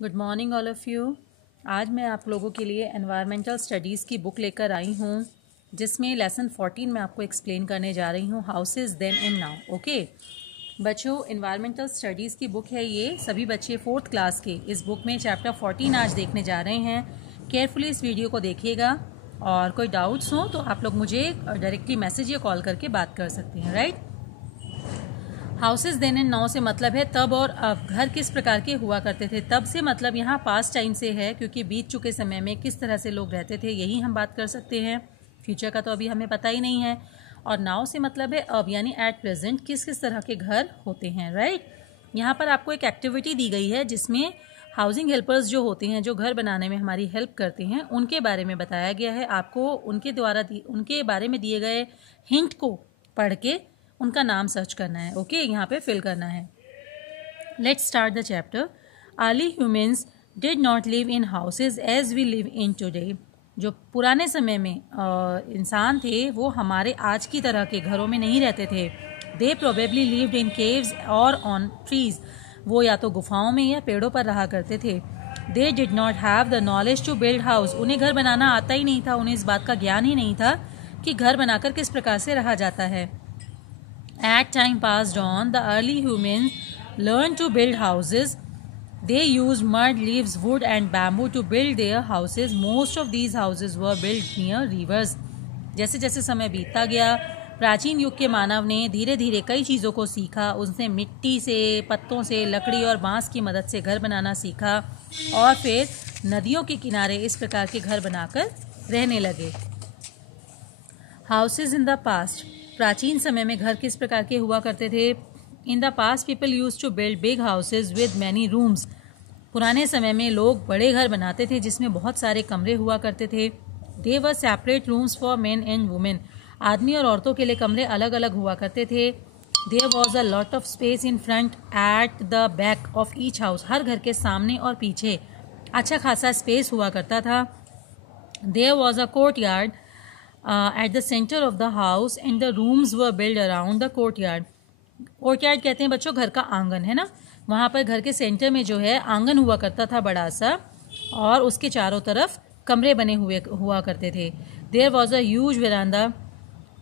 Good morning all of you. आज मैं आप लोगों के लिए एनवायरमेंटल स्टडीज़ की बुक लेकर आई हूँ, जिसमें लेसन 14 में आपको एक्सप्लेन करने जा रही हूँ, houses then and now. Okay बच्चों, एनवायरमेंटल स्टडीज़ की बुक है ये। सभी बच्चे 4th क्लास के इस बुक में चैप्टर 14 आज देखने जा रहे हैं। केयरफुली इस वीडियो को देखिएगा और कोई डाउट्स हो तो आप लोग मुझे डायरेक्टली मैसेज या कॉल करके बात कर सकते हैं, right. Houses then and now से मतलब है तब और अब। घर किस प्रकार के हुआ करते थे, तब से मतलब यहाँ पास्ट टाइम से है, क्योंकि बीत चुके समय में किस तरह से लोग रहते थे यही हम बात कर सकते हैं। फ्यूचर का तो अभी हमें पता ही नहीं है। और नाउ से मतलब है अब, यानी एट प्रेजेंट किस किस तरह के घर होते हैं, राइट। यहाँ पर आपको एक एक्टिविटी दी गई है जिसमें हाउसिंग हेल्पर्स जो होते हैं, जो घर बनाने में हमारी हेल्प करते हैं, उनके बारे में बताया गया है। आपको उनके बारे में दिए गए हिंट को पढ़ के उनका नाम सर्च करना है। ओके यहाँ पे फिल करना है। Let's start the chapter. Early humans did not live in houses as we live in today. जो पुराने समय में इंसान थे वो हमारे आज की तरह के घरों में नहीं रहते थे। They probably lived in caves और ऑन ट्रीज। वो या तो गुफाओं में या पेड़ों पर रहा करते थे। They did not have the knowledge to build house. उन्हें घर बनाना आता ही नहीं था, उन्हें इस बात का ज्ञान ही नहीं था कि घर बनाकर किस प्रकार से रहा जाता है। As time passed on, the early humans learned to build houses. They used mud, leaves, wood and bamboo to build their houses. Most of these houses were built near rivers. जैसे जैसे समय बीतता गया, प्राचीन युग के मानव ने धीरे धीरे कई चीज़ों को सीखा। उसने मिट्टी से, पत्तों से, लकड़ी और बांस की मदद से घर बनाना सीखा और फिर नदियों के किनारे इस प्रकार के घर बनाकर रहने लगे। Houses in the past. प्राचीन समय में घर किस प्रकार के हुआ करते थे। In the past people use to build big houses with many rooms. पुराने समय में लोग बड़े घर बनाते थे जिसमें बहुत सारे कमरे हुआ करते थे। They were separate rooms for men and women. आदमी और औरतों के लिए कमरे अलग अलग हुआ करते थे। There was a lot of space in front at the back of each house. हर घर के सामने और पीछे अच्छा खासा स्पेस हुआ करता था। There was a courtyard at the center of the house and the rooms were built around the courtyard. courtyard कहते हैं बच्चों घर का आंगन, है ना। वहाँ पर घर के सेंटर में जो है आंगन हुआ करता था बड़ा सा, और उसके चारों तरफ कमरे बने हुआ करते थे। There was a huge veranda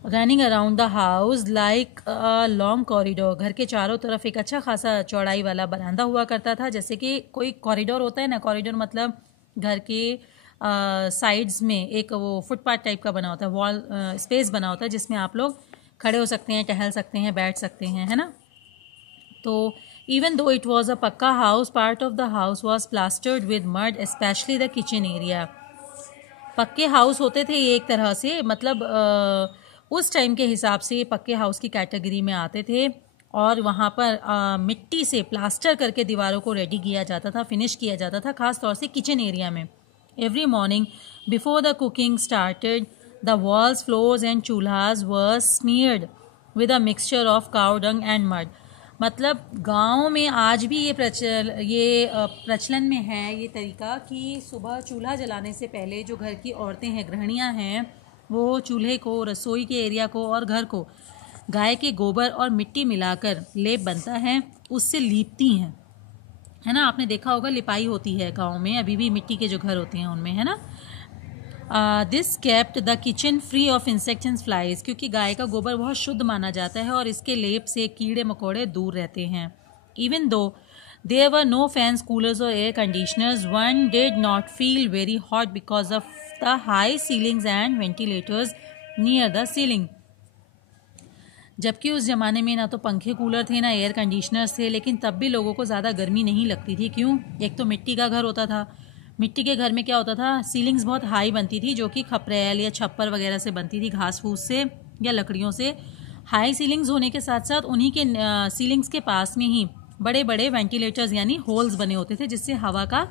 running around the house like a long corridor. घर के चारों तरफ एक अच्छा खासा चौड़ाई वाला बरामदा हुआ करता था, जैसे कि कोई कॉरिडोर होता है ना। कॉरिडोर मतलब घर के साइड्स में एक वो फुटपाथ टाइप का बना होता है, वॉल स्पेस बना होता है जिसमें आप लोग खड़े हो सकते हैं, टहल सकते हैं, बैठ सकते हैं, है ना। तो even though it was a पक्का house, part of the house was plastered with mud, specially the kitchen area. पक्के हाउस होते थे ये एक तरह से, मतलब उस टाइम के हिसाब से ये पक्के हाउस की कैटेगरी में आते थे, और वहाँ पर मिट्टी से प्लास्टर करके दीवारों को रेडी किया जाता था, फिनिश किया जाता था, खास तौर से किचन एरिया में। Every morning, before the cooking started, the walls, floors and chulhas were smeared with a mixture of cow dung and mud. मतलब गाँव में आज भी ये प्रचलन में है ये तरीका कि सुबह चूल्हा जलाने से पहले जो घर की औरतें हैं, गृहिणियाँ हैं, वो चूल्हे को, रसोई के एरिया को और घर को गाय के गोबर और मिट्टी मिलाकर लेप बनता है उससे लीपती हैं, है ना। आपने देखा होगा लिपाई होती है गांव में, अभी भी मिट्टी के जो घर होते हैं उनमें, है ना। This kept the kitchen free of insects and flies. क्योंकि गाय का गोबर बहुत शुद्ध माना जाता है और इसके लेप से कीड़े मकोड़े दूर रहते हैं। Even though there were no fans, coolers और air conditioners, one did not feel very hot because of the high ceilings and ventilators near the ceiling. जबकि उस ज़माने में ना तो पंखे कूलर थे ना एयर कंडीशनर्स थे, लेकिन तब भी लोगों को ज़्यादा गर्मी नहीं लगती थी। क्यों? एक तो मिट्टी का घर होता था। मिट्टी के घर में क्या होता था, सीलिंग्स बहुत हाई बनती थी, जो कि खपरेल या छप्पर वगैरह से बनती थी, घास फूस से या लकड़ियों से। हाई सीलिंग्स होने के साथ साथ उन्हीं के सीलिंग्स के पास में ही बड़े बड़े वेंटिलेटर्स यानी होल्स बने होते थे, जिससे हवा का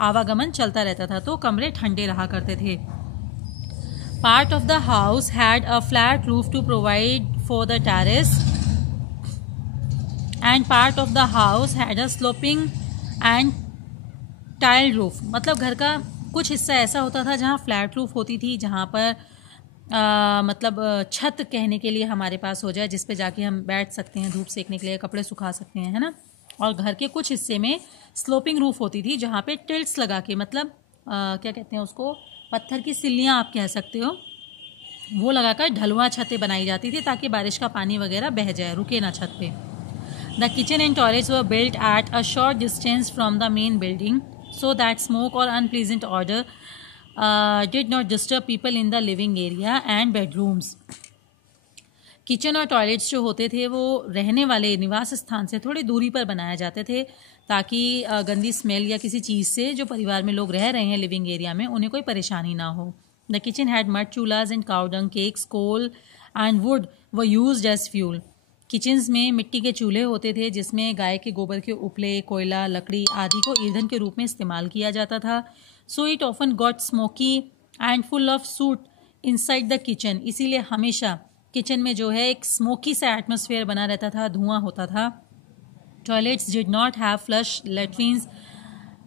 आवागमन चलता रहता था, तो कमरे ठंडे रहा करते थे। Part of the house had a flat roof to provide for the terrace, and part of the house had a sloping and tiled roof. मतलब घर का कुछ हिस्सा ऐसा होता था जहाँ फ्लैट रूफ होती थी, जहाँ पर मतलब छत कहने के लिए हमारे पास हो जाए, जिस पे जाके हम बैठ सकते हैं, धूप सेकने के लिए कपड़े सुखा सकते हैं, है ना। और घर के कुछ हिस्से में स्लोपिंग रूफ होती थी जहाँ पे टिल्ट्स लगा के, मतलब क्या कहते हैं उसको, पत्थर की सिल्लियाँ आप कह सकते हो, वो लगाकर ढलुआ छतें बनाई जाती थी ताकि बारिश का पानी वगैरह बह जाए, रुके ना छत पे। The kitchen and toilets were built at a short distance from the main building so that smoke और unpleasant odour did not disturb people in the living area and bedrooms. Kitchen और टॉयलेट्स जो होते थे वो रहने वाले निवास स्थान से थोड़ी दूरी पर बनाए जाते थे ताकि गंदी स्मेल या किसी चीज़ से जो परिवार में लोग रह रहे हैं लिविंग एरिया में उन्हें कोई परेशानी ना हो। The kitchen had mud chulhas and cow dung cakes, coal and wood were used as fuel. Kitchens में मिट्टी के चूल्हे होते थे जिसमें गाय के गोबर के उपले, कोयला, लकड़ी आदि को ईंधन के रूप में इस्तेमाल किया जाता था। So it often got smoky and full of suit inside the kitchen. इसीलिए हमेशा किचन में जो है एक स्मोकी सा एटमॉस्फेयर बना रहता था, धुआं होता था। Toilets did not have flush latrines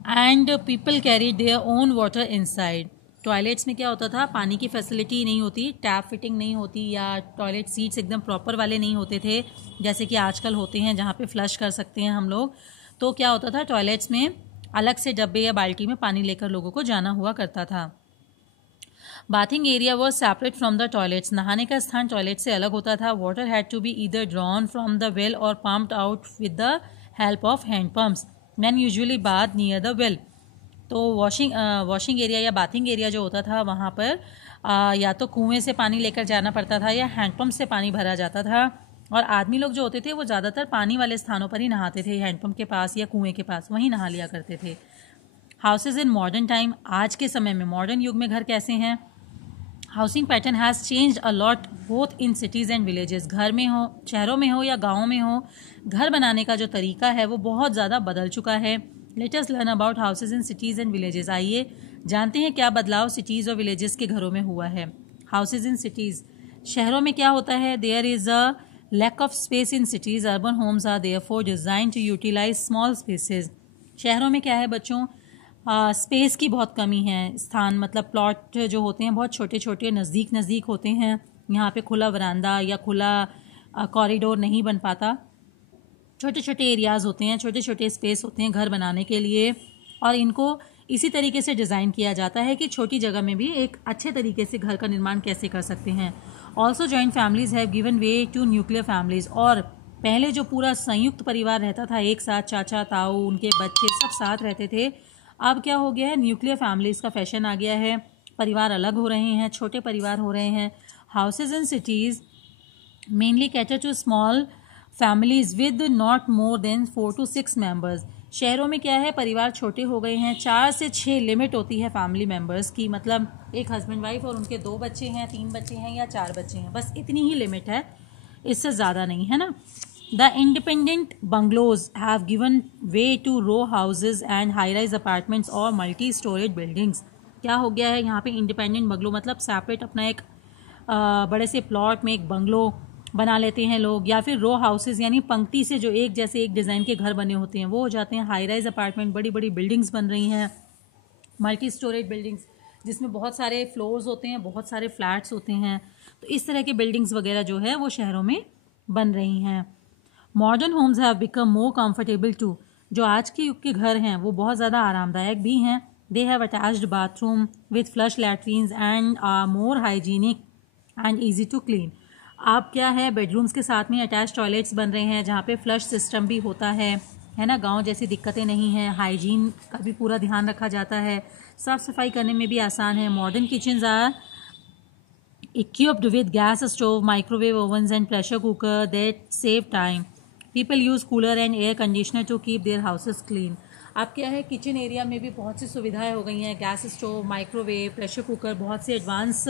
and people carried their own water inside. Toilets में क्या होता था, पानी की फैसिलिटी नहीं होती, टैप फिटिंग नहीं होती, या टॉयलेट सीट्स एकदम प्रॉपर वाले नहीं होते थे जैसे कि आजकल होते हैं जहाँ पे फ्लश कर सकते हैं हम लोग। तो क्या होता था, टॉयलेट्स में अलग से डब्बे या बाल्टी में पानी लेकर लोगों को जाना हुआ करता था। Bathing area was separate from the toilets. नहाने का स्थान टॉयलेट से अलग होता था। Water had to be either drawn from the well और pumped out with the help of hand pumps. Man usually bath near the well. तो washing area या बाथिंग एरिया जो होता था वहाँ पर या तो कुएं से पानी लेकर जाना पड़ता था या हैंडपम्प से पानी भरा जाता था। और आदमी लोग जो होते थे वो ज़्यादातर पानी वाले स्थानों पर ही नहाते थे, हैंडपम्प के पास या कुएं के पास, वहीं नहा लिया करते थे। Houses in modern time. आज के समय में मॉडर्न युग में घर कैसे हैं? Housing pattern has changed a lot both in cities and villages. घर में हो, शहरों में हो या गाँव में हो, घर बनाने का जो तरीका है वो बहुत ज़्यादा बदल चुका है। Let us learn about houses in cities and villages. आइए जानते हैं क्या बदलाव सिटीज़ और विलेजेस के घरों में हुआ है। हाउसेज इन सिटीज़, शहरों में क्या होता है, there is a lack of space in cities. Urban homes are therefore design to utilise small spaces. शहरों में क्या है बच्चों, स्पेस की बहुत कमी है। स्थान मतलब प्लॉट जो होते हैं बहुत छोटे छोटे नज़दीक नज़दीक होते हैं। यहाँ पे खुला वरांदा या खुला कॉरिडोर नहीं बन पाता। छोटे छोटे एरियाज़ होते हैं, छोटे छोटे स्पेस होते हैं घर बनाने के लिए, और इनको इसी तरीके से डिज़ाइन किया जाता है कि छोटी जगह में भी एक अच्छे तरीके से घर का निर्माण कैसे कर सकते हैं। Also joint families have given way to nuclear families. और पहले जो पूरा संयुक्त परिवार रहता था, एक साथ चाचा ताऊ उनके बच्चे सब साथ रहते थे, अब क्या हो गया है, न्यूक्लियर फैमिलीज़ का फैशन आ गया है। परिवार अलग हो रहे हैं, छोटे परिवार हो रहे हैं। Houses in cities mainly cater to small families with not more than 4 to 6 members. शहरों में क्या है, परिवार छोटे हो गए हैं, 4 से 6 लिमिट होती है फैमिली मेंबर्स की। मतलब एक हस्बैंड वाइफ और उनके 2 बच्चे हैं, 3 बच्चे हैं या 4 बच्चे हैं, बस इतनी ही लिमिट है, इससे ज़्यादा नहीं है ना। The independent bungalows have given way to row houses and high-rise apartments or multi-storied buildings। क्या हो गया है यहाँ पे, इंडिपेंडेंट बंगलो मतलब सेपरेट अपना एक बड़े से प्लॉट में एक बंगलो बना लेते हैं लोग, या फिर रो हाउसेज यानी पंक्ति से जो एक जैसे एक डिज़ाइन के घर बने होते हैं वो हो जाते हैं हाई राइज अपार्टमेंट। बड़ी बड़ी बिल्डिंग्स बन रही हैं, मल्टी स्टोरेज बिल्डिंग्स जिसमें बहुत सारे फ्लोर्स होते हैं, बहुत सारे फ्लैट्स होते हैं। तो इस तरह की बिल्डिंग्स वगैरह जो है वो शहरों में बन रही हैं। Modern homes have become more comfortable too. जो आज के युग के घर हैं वो बहुत ज़्यादा आरामदायक भी हैं। They have attached bathroom with flush latrines and are more hygienic and easy to clean. अब क्या है, बेडरूम्स के साथ में अटैच टॉयलेट्स बन रहे हैं जहाँ पे फ्लश सिस्टम भी होता है ना। गांव जैसी दिक्कतें नहीं हैं, हाइजीन का भी पूरा ध्यान रखा जाता है, साफ़ सफाई करने में भी आसान है। Modern kitchens are equipped with gas stove, microwave ovens and pressure cooker that save time. People use cooler and air conditioner to keep their houses clean. अब क्या है, किचन एरिया में भी बहुत सी सुविधाएं हो गई हैं। Gas stove, microwave, pressure cooker, बहुत से एडवांस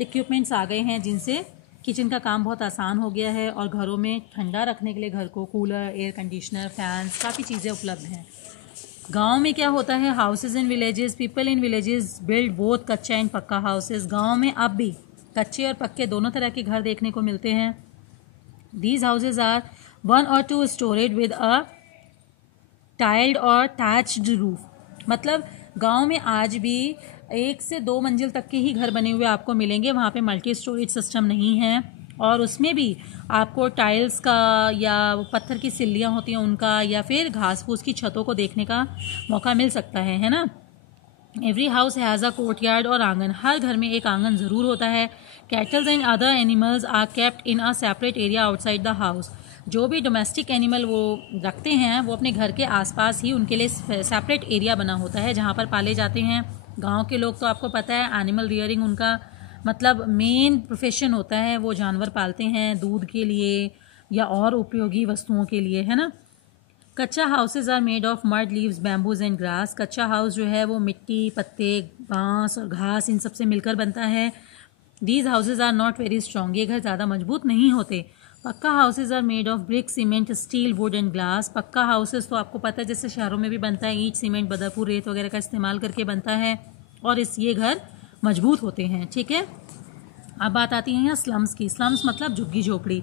इक्विपमेंट्स आ गए हैं जिनसे किचन का काम बहुत आसान हो गया है। और घरों में ठंडा रखने के लिए घर को कूलर, एयर कंडीशनर, फैंस, काफ़ी चीज़ें उपलब्ध हैं। गांव में क्या होता है, houses in villages. People in villages build both कच्चा एंड पक्का हाउसेज। गाँव में अब भी कच्चे और पक्के दोनों तरह के घर देखने को मिलते हैं। These houses are 1 or 2 storeyed with a tiled or thatched roof. मतलब गांव में आज भी 1 से 2 मंजिल तक के ही घर बने हुए आपको मिलेंगे, वहाँ पे मल्टी स्टोरेज सिस्टम नहीं है। और उसमें भी आपको टाइल्स का या पत्थर की सिल्लियाँ होती हैं उनका या फिर घास फूस की छतों को देखने का मौका मिल सकता है ना। Every house has a courtyard और आंगन, हर घर में एक आंगन ज़रूर होता है। Cattles and other animals are kept in a separate area outside the house, जो भी डोमेस्टिक एनिमल वो रखते हैं वो अपने घर के आसपास ही उनके लिए सेपरेट एरिया बना होता है जहाँ पर पाले जाते हैं। गांव के लोग तो आपको पता है एनिमल रियरिंग उनका मतलब मेन प्रोफेशन होता है, वो जानवर पालते हैं दूध के लिए या और उपयोगी वस्तुओं के लिए, है ना। Kachcha houses are made of mud, leaves, bamboos and grass. Kachcha house जो है वो मिट्टी, पत्ते, बांस और घास इन सब से मिलकर बनता है। These houses are not very strong, ये घर ज़्यादा मजबूत नहीं होते। Pucca houses are made of brick, cement, steel, wood and glass. Pucca houses तो आपको पता है जैसे शहरों में भी बनता है, ईंट, सीमेंट, बदरपुर, रेत वगैरह का इस्तेमाल करके बनता है और ये घर मजबूत होते हैं, ठीक है। अब बात आती है यहाँ स्लम्स की। स्लम्स मतलब झुग्गी झोपड़ी।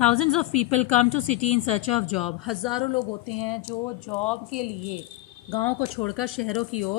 Thousands of people come to city in search of job, हज़ारों लोग होते हैं जो जॉब के लिए गाँव को छोड़कर शहरों की ओर